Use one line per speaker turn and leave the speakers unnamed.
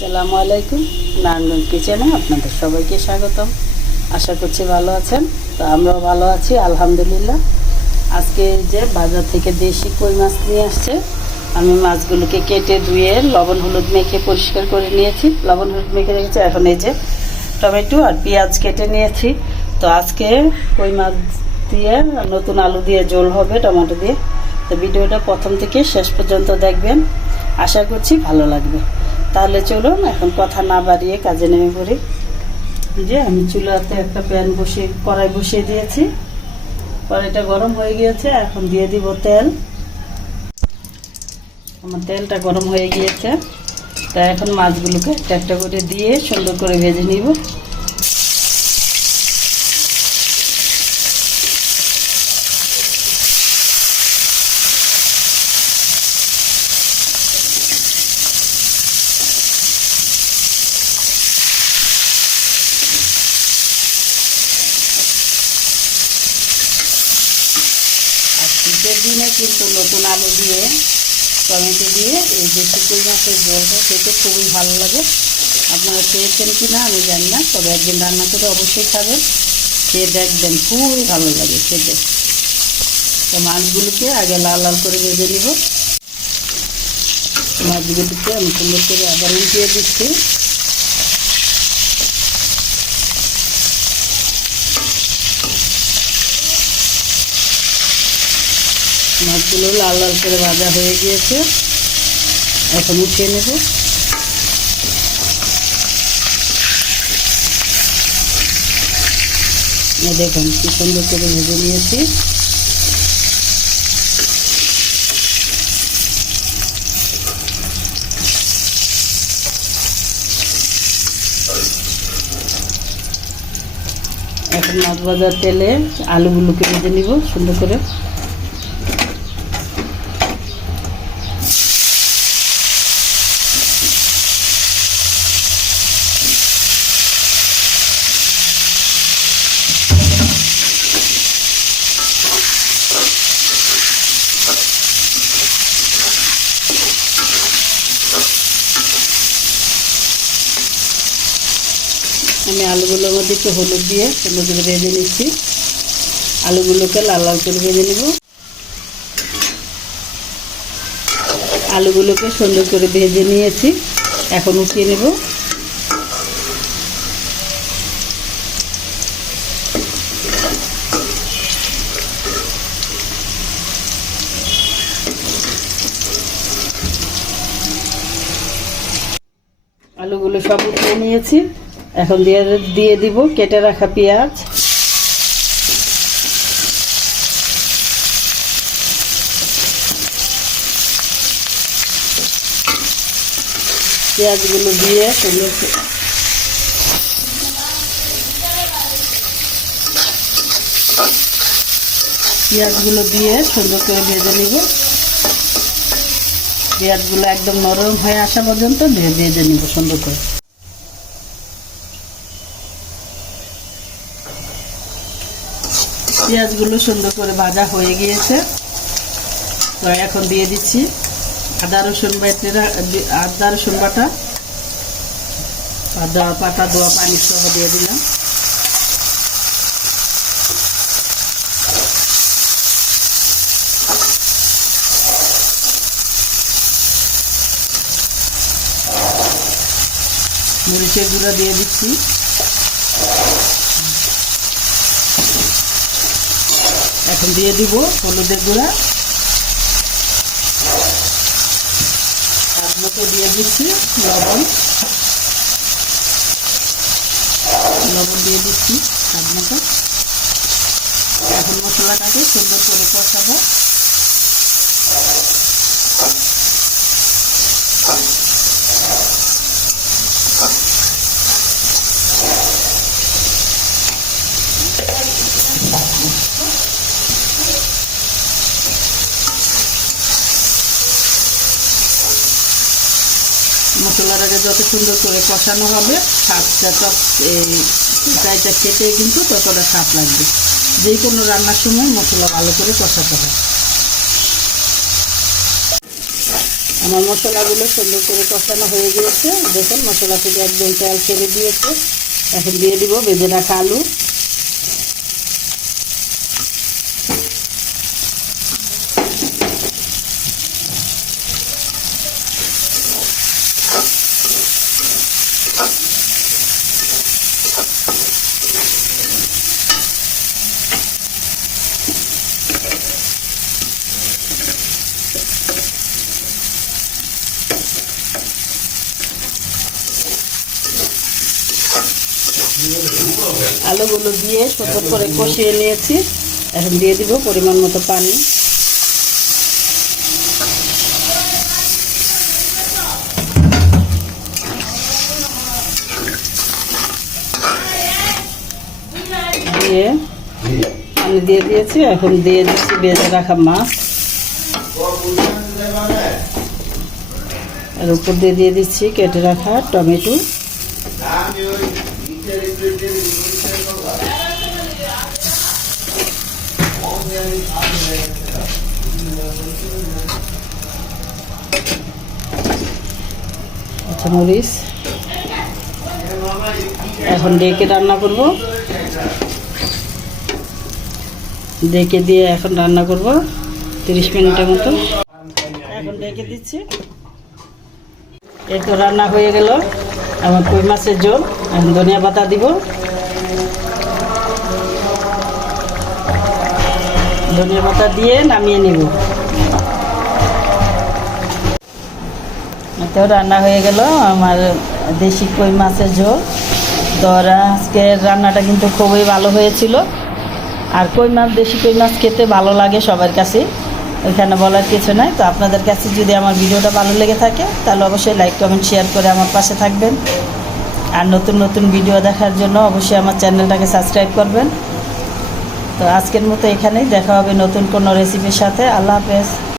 আসসালামু আলাইকুম। নারায়ণগঞ্জ কিচেনে আপনাদের সবাইকে স্বাগতম। আশা করছি ভালো আছেন। তো আমরাও ভালো আছি, আলহামদুলিল্লাহ। আজকে যে বাজার থেকে দেশি কই মাছ নিয়ে আসছে, আমি মাছগুলোকে কেটে ধুয়ে লবণ হলুদ মেখে পরিষ্কার করে নিয়েছি। লবণ হলুদ মেখে রেখেছি, এখন এই যে টমেটো আর পেঁয়াজ কেটে নিয়েছি। তো আজকে কই মাছ দিয়ে নতুন আলু দিয়ে ঝোল হবে টমেটো দিয়ে। তো ভিডিওটা প্রথম থেকে শেষ পর্যন্ত দেখবেন। আশা করছি ভালো লাগবে। তাহলে চলুন, এখন কথা না বাড়িয়ে কাজে নেমে পড়ি। যে আমি চুলাতে একটা প্যান বসিয়ে, কড়াই বসিয়ে দিয়েছি। কড়াইটা গরম হয়ে গিয়েছে, এখন দিয়ে দিব তেল। আমার তেলটা গরম হয়ে গিয়েছে। তা এখন মাছগুলোকে একটা একটা করে দিয়ে সুন্দর করে ভেজে নিব। শীতের দিনে কিন্তু নতুন আলু দিয়ে, টমেটো দিয়ে এই যে শুকুই মাছের ঝোলটা খেতে খুবই ভালো লাগে। আপনারা খেয়েছেন কি না আমি জানি না, তবে একদিন রান্না করে অবশ্যই খাবেন। খেয়ে দেখবেন, খুবই ভালো লাগে খেতে। তো মাছগুলোকে আগে লাল লাল করে ভেজে নিব। মাছগুলোকে আমি সুন্দর করে আবার উল্টিয়ে দিচ্ছি। মাছগুলো লাল লাল করে ভাজা হয়ে গিয়েছে। এখন উঠিয়ে নেব। দেখুন কি সুন্দর করে ভেজে নিয়েছি। এখন মাছ ভাজার তেলে আলুগুলোকে ভেজে নিব সুন্দর করে। আমি আলুগুলোর মধ্যে একটু হলুদ দিয়ে সুন্দর করে ভেজে নিচ্ছি। আলুগুলোকে লাল লাল করে ভেজে নেব। আলুগুলোকে সুন্দর করে ভেজে নিয়েছি। এখন উঠিয়ে নেব। আলুগুলো সব উঠিয়ে নিয়েছি। এখন দিয়ে দিয়ে দিব, কেটে রাখা পেঁয়াজ। পেঁয়াজগুলো দিয়ে সুন্দর পেঁয়াজগুলো দিয়ে সুন্দর করে ভেজে নিব। পেঁয়াজগুলো একদম নরম হয়ে আসা পর্যন্ত ভেজে নিব সুন্দর করে। পেঁয়াজগুলো সুন্দর করে ভাজা হয়ে গিয়েছে। তো এখন দিয়ে দিচ্ছি আদা, রসুন বাটা, আদা, রসুন বাটা। আদা পাতা দোয়া পানি সহ দিয়ে দিলাম। মরিচের গুঁড়া দিয়ে দিচ্ছি। এখন দিয়ে দিব হলুদের গুঁড়া। মতো দিয়ে দিচ্ছি লবণ। লবণ দিয়ে দিচ্ছি মতো। এখন মশলাটাকে সুন্দর করে কষাবো। মশলাটাকে যত সুন্দর করে কষানো হবে, স্বাদটা তত, এই চাইটা খেতে কিন্তু ততটা স্বাদ লাগবে। যে কোনো রান্নার সময় মশলা ভালো করে কষাতে হয় আমার মশলাগুলো সুন্দর করে কষানো হয়ে গিয়েছে। দেখুন, মশলা থেকে একদম তেল ছেড়ে দিয়েছে। এখন দিয়ে দিব বেজে রাখা আলু। আলুগুলো দিয়ে সুন্দর করে কষিয়ে নিয়েছি। এখন দিয়ে দিব পরিমাণ মতো পানি। দিয়ে পানি দিয়ে দিয়েছি, এখন দিয়ে দিচ্ছি বেজে রাখা মাছ। এর উপর দিয়ে দিয়ে দিচ্ছি কেটে রাখা টমেটো। কাঁচামরিচ এখন ডেকে রান্না করব। ডেকে দিয়ে এখন রান্না করব, তিরিশ মিনিটের মতো। এখন ডেকে দিচ্ছি। এই তো রান্না হয়ে গেল। আমার কই মাছের ঝোল, এখন ধনিয়া পাতা দিব। ধনিয়া পাতা দিয়ে নামিয়ে নিব। তো রান্না হয়ে গেল, আমার দেশি কই মাছের ঝোল। তো আজকের রান্নাটা কিন্তু খুবই ভালো হয়েছিল। আর কই মাছ, দেশি কই মাছ খেতে ভালো লাগে সবার কাছে ওইখানে বলার কিছু নাই। তো আপনাদের কাছে যদি আমার ভিডিওটা ভালো লেগে থাকে, তাহলে অবশ্যই লাইক কমেন্ট শেয়ার করে আমার পাশে থাকবেন। আর নতুন নতুন ভিডিও দেখার জন্য অবশ্যই আমার চ্যানেলটাকে সাবস্ক্রাইব করবেন। তো আজকের মতো এখানেই দেখা হবে নতুন কোনো রেসিপির সাথে। আল্লাহ হাফেজ।